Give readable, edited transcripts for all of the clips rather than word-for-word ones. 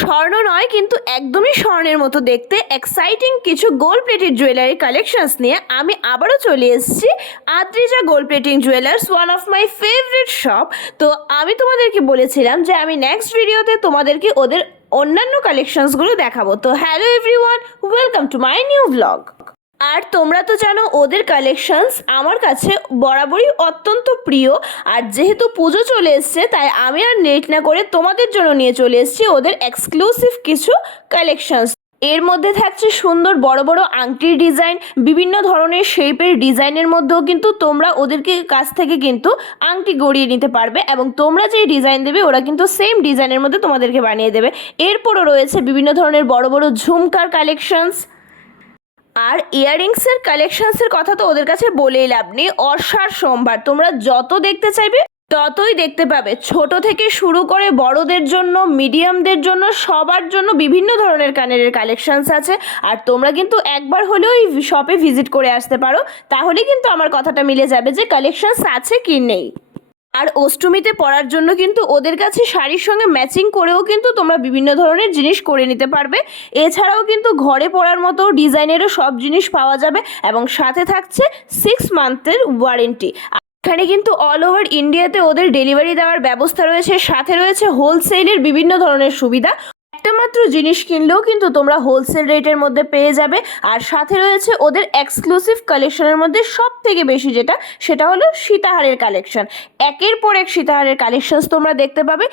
স্বর্ণ নয় কিন্তু একদমই স্বর্ণের মতো দেখতে এক্সাইটিং কিছু গোল্ড প্লেটেড জুয়েলারি কালেকশনস নিয়ে আমি আবারও চলে এসেছি Adrija gold plating jewellers, one of my favourite shop. তো আমি তোমাদেরকে বলেছিলাম যে আমি নেক্সট ভিডিওতে তোমাদেরকে ওদের অন্যান্য কালেকশনসগুলো দেখাবো। তো hello everyone, welcome to my new blog. আর তোমরা তো জানো ওদের কালেকশনস আমার কাছে বরাবরই অত্যন্ত প্রিয়। আর যেহেতু পুজো চলে এসছে তাই আমি আর লেট না করে তোমাদের জন্য নিয়ে চলে এসেছি ওদের এক্সক্লুসিভ কিছু কালেকশনস। এর মধ্যে থাকছে সুন্দর বড় বড় আংটির ডিজাইন, বিভিন্ন ধরনের শেপের ডিজাইনের মধ্যেও কিন্তু তোমরা ওদেরকে কাছ থেকে কিন্তু আংটি গড়িয়ে নিতে পারবে এবং তোমরা যেই ডিজাইন দেবে ওরা কিন্তু সেম ডিজাইনের মধ্যে তোমাদেরকে বানিয়ে দেবে। এরপরও রয়েছে বিভিন্ন ধরনের বড় বড় ঝুমকার কালেকশনস। আর ইয়াররিংসের কালেকশনসের কথা তো ওদের কাছে বলেই লাভ নেই, অসার সম্ভার। তোমরা যত দেখতে চাইবে ততই দেখতে পাবে, ছোট থেকে শুরু করে বড়দের জন্য, মিডিয়ামদের জন্য, সবার জন্য বিভিন্ন ধরনের কানের কালেকশনস আছে। আর তোমরা কিন্তু একবার হলেও এই শপে ভিজিট করে আসতে পারো, তাহলে কিন্তু আমার কথাটা মিলে যাবে যে কালেকশনস আছে কি নেই। আর অষ্টমীতে পরার জন্য কিন্তু ওদের কাছে শাড়ির সঙ্গে ম্যাচিং করেও কিন্তু তোমরা বিভিন্ন ধরনের জিনিস করে নিতে পারবে। এছাড়াও কিন্তু ঘরে পরার মতো ডিজাইনেরও সব জিনিস পাওয়া যাবে এবং সাথে থাকছে 6 মান্থের ওয়ারেন্টি। এখানে কিন্তু অল ওভার ইন্ডিয়াতে ওদের ডেলিভারি দেওয়ার ব্যবস্থা রয়েছে, সাথে রয়েছে হোলসেলের বিভিন্ন ধরনের সুবিধা। একটা মাত্র জিনিস কিনলেও কিন্তু তোমরা হোলসেল রেটের মধ্যে পেয়ে যাবে। আর সাথে রয়েছে ওদের এক্সক্লুসিভ কালেকশনের মধ্যে সব থেকে বেশি যেটা, সেটা হলো সীতাহারের কালেকশন। একের পর এক সীতাহারের কালেকশনস তোমরা দেখতে পাবে,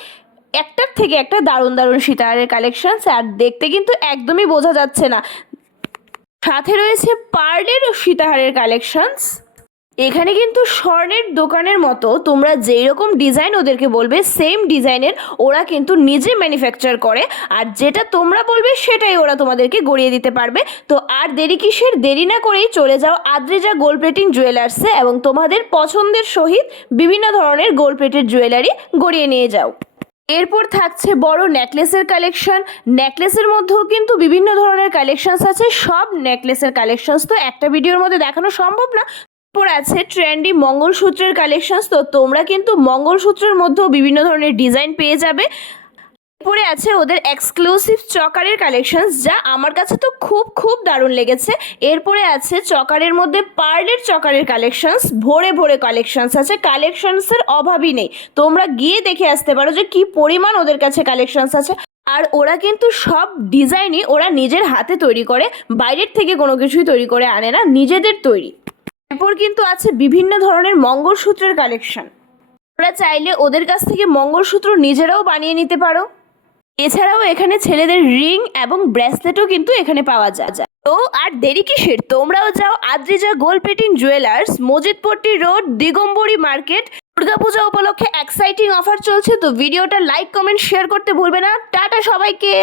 একটার থেকে একটা দারুণ দারুণ সীতাহারের কালেকশনস। আর দেখতে কিন্তু একদমই বোঝা যাচ্ছে না। সাথে রয়েছে পার্লেরও সীতাহারের কালেকশনস। এখানে কিন্তু স্বর্ণের দোকানের মতো তোমরা যেই রকম ডিজাইন ওদেরকে বলবে সেম ডিজাইনের ওরা কিন্তু নিজে ম্যানুফ্যাকচার করে, আর যেটা তোমরা বলবে সেটাই ওরা তোমাদেরকে গড়িয়ে দিতে পারবে। তো আর দেরি কিসের, দেরি না করেই চলে যাও আদ্রিজা গোল্ড প্লেটিং জুয়েলার্সে এবং তোমাদের পছন্দের সহিত বিভিন্ন ধরনের গোল্ড প্লেটেড জুয়েলারি গড়িয়ে নিয়ে যাও। এরপর থাকছে বড় নেকলেসের কালেকশন। নেকলেসের মধ্যেও কিন্তু বিভিন্ন ধরনের কালেকশনস আছে। সব নেকলেসের কালেকশনস তো একটা ভিডিওর মধ্যে দেখানো সম্ভব না। এরপর আছে ট্রেন্ডি মঙ্গলসূত্রের কালেকশনস। তো তোমরা কিন্তু মঙ্গলসূত্রের মধ্যেও বিভিন্ন ধরনের ডিজাইন পেয়ে যাবে। এরপরে আছে ওদের এক্সক্লুসিভ চকারের কালেকশনস, যা আমার কাছে তো খুব খুব দারুণ লেগেছে। এরপরে আছে চকারের মধ্যে পার্লের চকারের কালেকশনস, ভরে ভরে কালেকশনস আছে, কালেকশনসের অভাবই নেই। তোমরা গিয়ে দেখে আসতে পারো যে কি পরিমাণ ওদের কাছে কালেকশনস আছে। আর ওরা কিন্তু সব ডিজাইনই ওরা নিজের হাতে তৈরি করে, বাইরের থেকে কোনো কিছুই তৈরি করে আনে না, নিজেদের তৈরি। এরপর কিন্তু আছে বিভিন্ন ধরনের মঙ্গলসূত্রের কালেকশন। ওরা চাইলে ওদের কাছ থেকে মঙ্গলসূত্র নিজেরাও বানিয়ে নিতে পারো। এছাড়াও এখানে ছেলেদের রিং এবং ব্রেসলেটও কিন্তু এখানে পাওয়া যায়। তো আর দেরি কিসের, তোমরাও যাও Adrija gold plating jewellers, Majidpatti road, Digambari market. Durgapuja উপলক্ষে এক্সাইটিং অফার চলছে। তো ভিডিওটা লাইক, কমেন্ট, শেয়ার করতে ভুলবে না। টাটা সবাইকে।